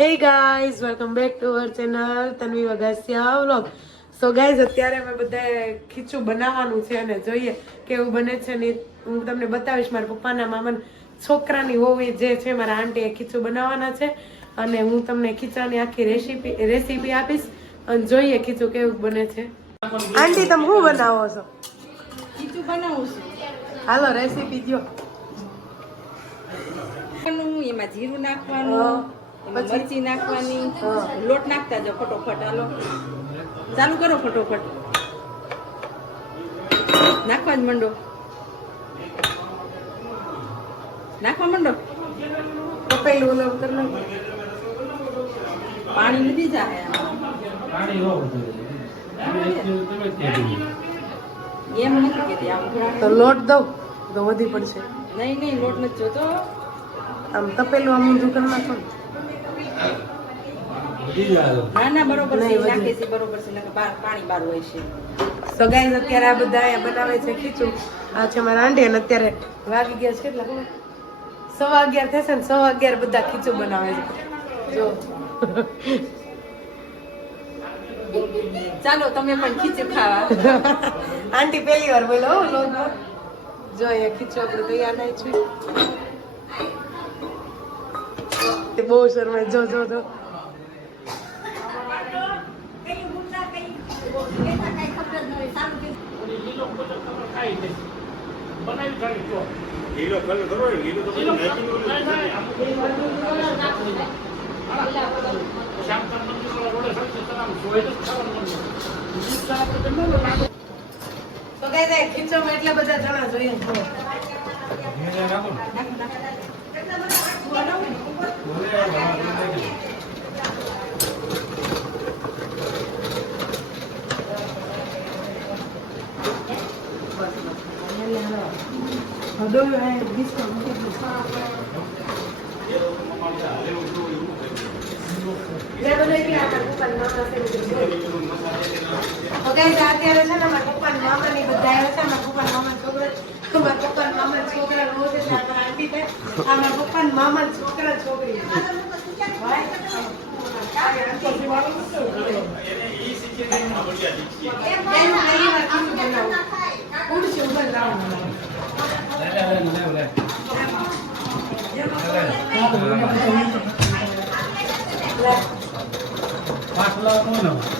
Hey guys welcome back to our channel Tanvi Vagasiya vlog so guys અત્યારે અમે બધાએ ખીચું બનાવવાનું છે અને જોઈએ કેવું બને છે ને હું તમને બતાવીશ મારા પપ્પાના મામાના છોકરાની હોવી જે છે મારા આંટી એ ખીચું બનાવવાના છે અને હું તમને ખીચાની આખી રેસીપી રેસીપી આપીશ અને જોઈએ ખીચું કેવું બને છે. આંટી તમે શું બનાવો છો? ખીચું બનાવું છું. હાલો રેસીપી દો એમાં જીરું નાખવાનું? મરચી નાખવાની. લોટ નાખતા જાઓ ફટોફટ હાલો. ચાલુ કરો ફટોફટ. નાખવા જ મંડો. નાખવા મંડો. પેલું ઓલું કરી નાખો. પાણી નથી જાય. એમ નથી કહેતી આમ તો લોટ દઉં તો વધી પડશે. નહીં નહીં લોટ નથી જોતો. આમ તપેલું આમ ઊંધું કરી નાખો ને. વધી જાય. ના ના બરોબર છે નાખે છે બરોબર છે પાણી બાર હોય છે. સો ગાઈઝ અત્યારે આ બધા બનાવે છે ખીચું. આ છે મારા આંટી અને અત્યારે વાગી ગયા છે કેટલા? ખબર સવા અગિયાર થશે ને સવા અગિયાર બધા ખીચું બનાવે છે. જો. ચાલો તમે પણ ખીચું ખાવા. આંટી પહેલી વાર બોલો જો અહીંયા ખીચું આપણે તૈયાર થાય છે. બહુ શરમાય જો જો તો ખીચુંમાં એટલા બધા જણા જોઈએ ભેજા નાખો ને. મારા પપ્પાના મામા છે ને બધું. છે. મારા પપ્પાના મામાના છોકરા મારા પપ્પા મામાના છોકરા નો છે મારા આંટી છે. મારા પપ્પાના મામાના છોકરા છોકરી ભાઈ, આ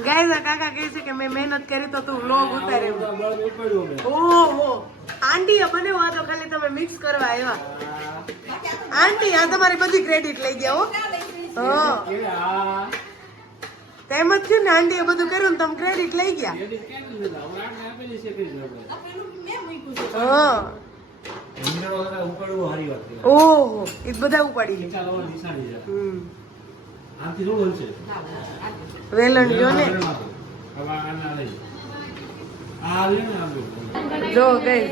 ગાઈઝ આ કાકા કહે છે કે મેં મહેનત કરી તો તું વ્લોગ ઉતાર્યો ઓહો આંટી આ બને આ તો ખાલી તમે મિક્સ કરવા આવ્યા આંટી આ તમારી બધી ક્રેડિટ લઈ ગયા હો હા તેમ જ થયું ને આંટીએ બધું કર્યું ને તમે ક્રેડિટ લઈ ગયા હા. ઓહો એ બધા ઉપાડી લે વેલણ જો ને. જો ગઈ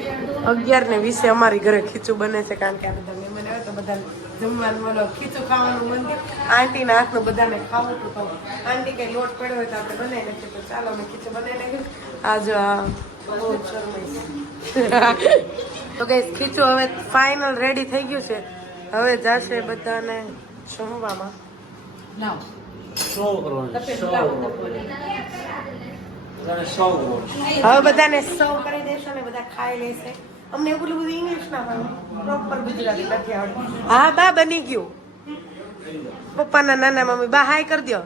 અગિયાર ને વીસે અમારી ઘરે ખીચું બને છે કારણ કે આ બધા મહેમાન આવે તો બધાને જમવાનું બોલો ખીચું ખાવાનું મન થાય. આંટીના હાથનું બધાને ખાવું તો આંટી કઈ લોટ પડ્યો હોય તો આપણે બનાવી નાખીએ. તો ચાલો અમે ખીચું બનાવી નાખ્યું આ જો આ બહુ જ શરમાય છે. તો ગઈ ખીચું હવે ફાઇનલ રેડી થઈ ગયું છે. હવે જાશે બધાને જમવામાં. લાવ સો કરવાનું, સો. બધાને સો હવે બધાને સર્વ કરી દેશો ને બધા ખાઈ લેશે અમને એવું બધું ઇંગ્લિશ ના આવડે પ્રોપર ગુજરાતી નથી આવડતું હા બા બની ગયું પપ્પાના નાના મમ્મી બા હાય કરી દો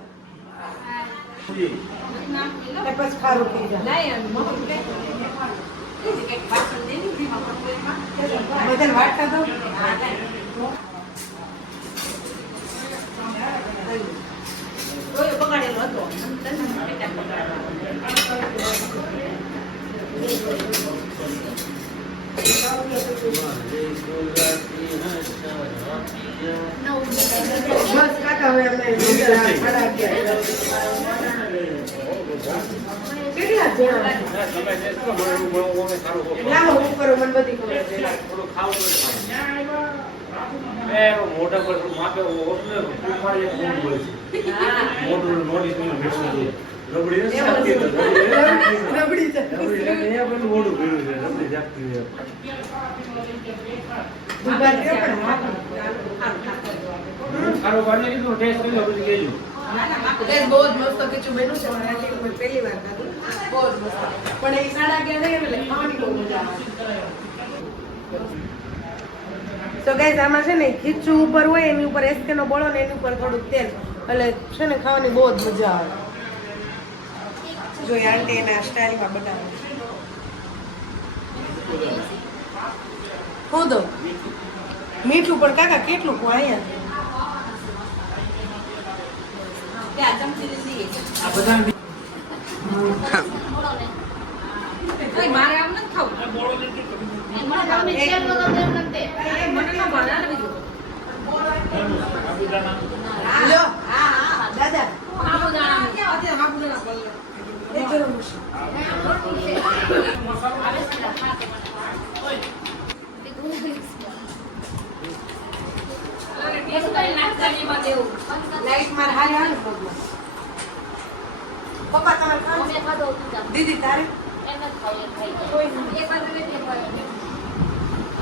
બધા વાટતા જાય લાય આમ મોહન કે. કંઈક વાસણ દે ને, ભીમાં કટોરીમાં. બધાને વાટતા દો હા, લાય. ઓય બગાડેલો હતો. બસ કાકા હવે અમે કેટલા જણા હું મને બધી ખબર છે મોઢા પર ઉપાડીએ હોય છે. રબડી રબડી રબડી અહીંયા રબડી જાગતી છે પણ કીધું, ટેસ્ટ કર્યો, બહુ જ મસ્ત ખીચું બન્યું છે? પહેલી વાર ખાધું. બહુ જ મસ્ત. પણ એ સાડા અગિયાર ખાવાની બહુ મજા આવે. તો ગાઈઝ આમાં છે ને ખીચું ઉપર હોય એની ઉપર એસકે નો બોળો ને એની ઉપર થોડુંક તેલ. એટલે છે ને ખાવાની બહુ જ મજા આવે. જો એ આંટી એના સ્ટાઇલમાં બનાવે હું દઉં મીઠું પણ કાકા કેટલું કહું અહીંયા? મારે આમ નથી ખાવું. દાદા ખાવું તારે? એમ જ તો આ નો ભાવ સાનું ના દે. એ છોકરાને શું લેવું? પપ્પા મને એવું ખબર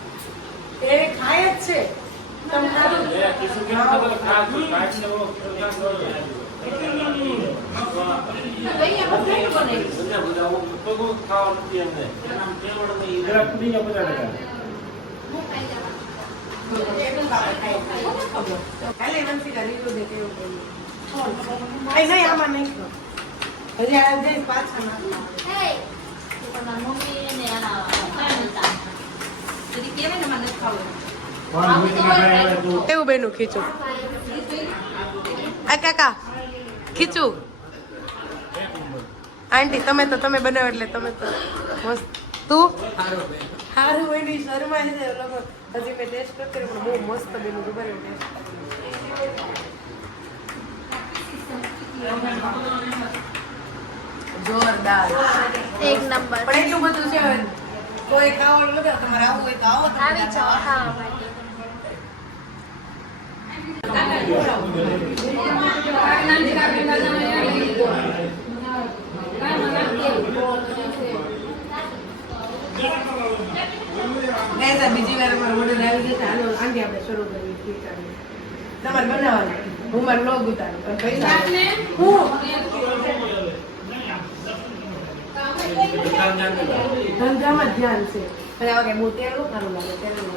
એ ખાય જ છે. હજી આ જઈને પાછા નાખવા. તેથી કહેવાય ને મને નથી ખાવું પણ મીઠી ભાઈ આવે તો એવું બેનું ખીચું. આ કાકા ખીચું. આંટી તમે તો તમે બનાવો એટલે તમે તો મસ્ત. તું? સારું હોય નહીં શરૂમાં છે. હજી મેં ટેસ્ટ કર્યો પણ બહુ મસ્ત બેનું ખબર જોરદાર. એક નંબર. પણ એટલું બધું છે હવે. કોઈ નથી તમારે આવું હોય તો આવો આવી જાઓ ખાવા માટે બીજી વાર અમારો order આવી જશે. હાલો, આંટી આપણે શરૂ કરીએ. તમારે બનાવવાનું હું મારે લોગ ઉતારું પણ પૈસા હું. ધંધામાં ધ્યાન છે. અને કઈ બહુ તેલ નો સારું લાગે તેલનું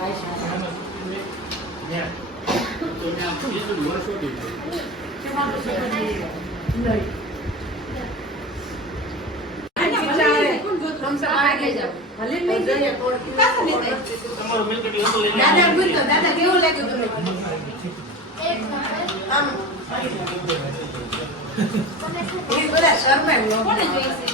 એવું લઈને દાદા કેવું લાગ્યું તમને? એક નંબર આમ બધા શરમાય. કોને જોઈશે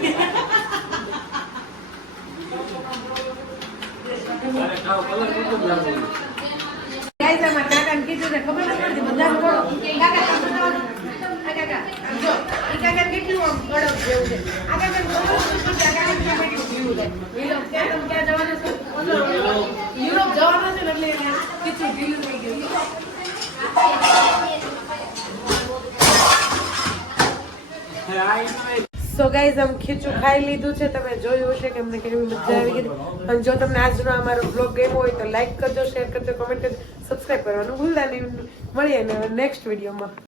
યુરોપ જવાના છે ને એટલે એને ખીચું ઢીલું થઈ ગયું આ એનો સો ગાઈઝ આમ ખીચું ખાઈ લીધું છે, તમે જોયું હશે કે અમને કેવી મજા આવી ગઈ. અને જો તમને આજનો અમારો બ્લોગ ગમ્યો હોય તો લાઈક કરજો શેર કરજો કમેન્ટ કરજો સબસ્ક્રાઈબ કરવાનું ભૂલતા નહીં. મળીએ નેક્સ્ટ વિડીયોમાં